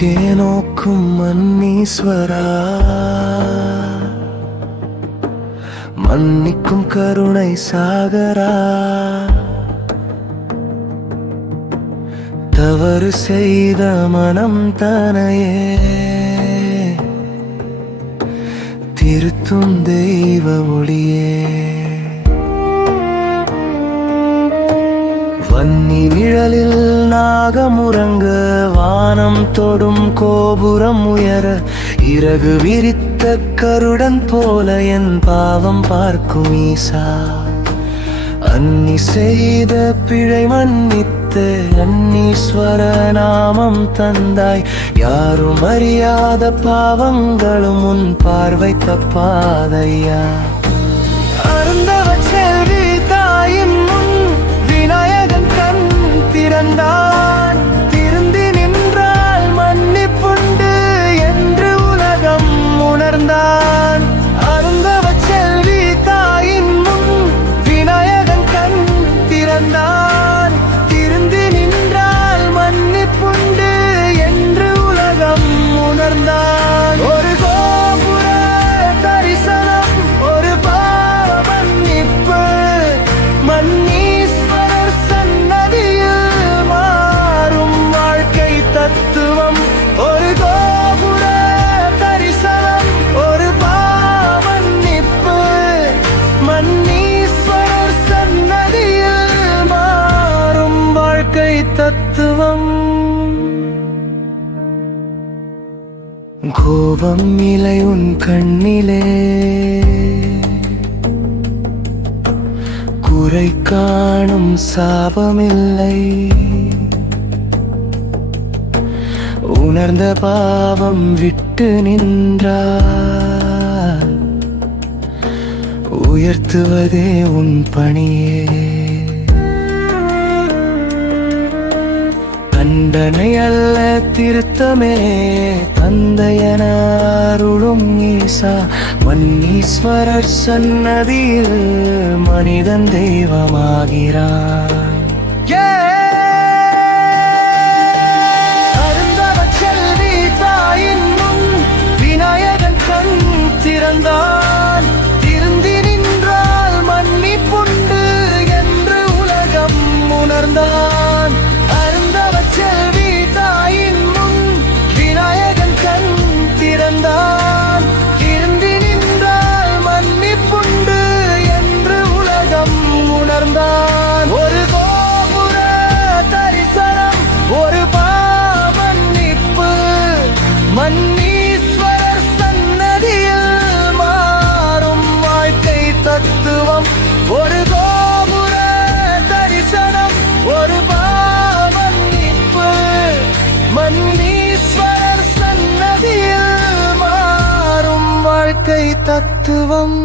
கிழக்கே நோக்கும் மன்னீஸ்வரா, மன்னிக்கும் கருணை சாகரா, தவறு செய்த மனம் தனையே திருத்தும் தெய்வ ஒளியே. வன்னி நிழலில் நாகமுறங்க, வானம் தொடும் கோபுரம் உயர, இறகு விரித்த கருடன் போல என் பாவம் பார்க்கும் ஈசா. அன்னி செய்த பிழை மன்னித்த அன்னீஸ்வர நாமம் தந்தாய். யாரும் அறியாத பாவங்களும் உன் பார்வை தப்பாதையா. அருந்தவ செல்வி தாயின் முன் விநாயகன் கண் திறந்தான். திருந்தி நின்றால் மன்னிப்புண்டு என்று உலகம் உணர்ந்தான். அருந்தவ செல்வி தாயின் முன் விநாயகன் கண் திறந்தான். திருந்தி நின்றால் மன்னிப்புண்டு என்று உலகம் உணர்ந்தான். ஒரு கோபுர தரிசனம், ஒரு பாவ மன்னிப்பு, மன்னீஸ்வரர் சன்னதியில் மாறும் வாழ்க்கை தத்துவம். ஒரு கோபுர தரிசனம், ஒரு பாவ மன்னிப்பு, மன்னீஸ்வரர் சன்னதியில் மாறும் வாழ்க்கை தத்துவம். கோபம் இலை உன் கண்ணிலே, குறை காணும் சாபமில்லை. உணர்ந்த பாவம் விட்டு நின்றால் உயர்த்துவதே உன் பணியே. தண்டனை அல்ல திருத்தமே தந்தையன அருளும் ஈசா. மன்னீஸ்வரர் சன்னதியில் மனிதன் தெய்வமாகிறான். அருந்தவ செல்வி தாயின் முன் விநாயகன் கண் திறந்தான். திருந்தி நின்றால் மன்னிப்புண்டு என்று உலகம் உணர்ந்தான். அருந்தவ செல்வி தாயின் முன் விநாயகன் கண் திறந்தான். திருந்தி நின்றால் மன்னிப்புண்டு என்று உலகம் உணர்ந்தான். ஒரு கோபுர தரிசனம், ஒரு பாவ மன்னிப்பு, மன்னீஸ்வரர் சன்னதியில் மாறும் வாழ்க்கை தத்துவம். ஒரு கோபுர தரிசனம், ஒரு பாவ மன்னிப்பு, மன்னீஸ்வரர் சன்னதியில் மாறும் வாழ்க்கை தத்துவம்.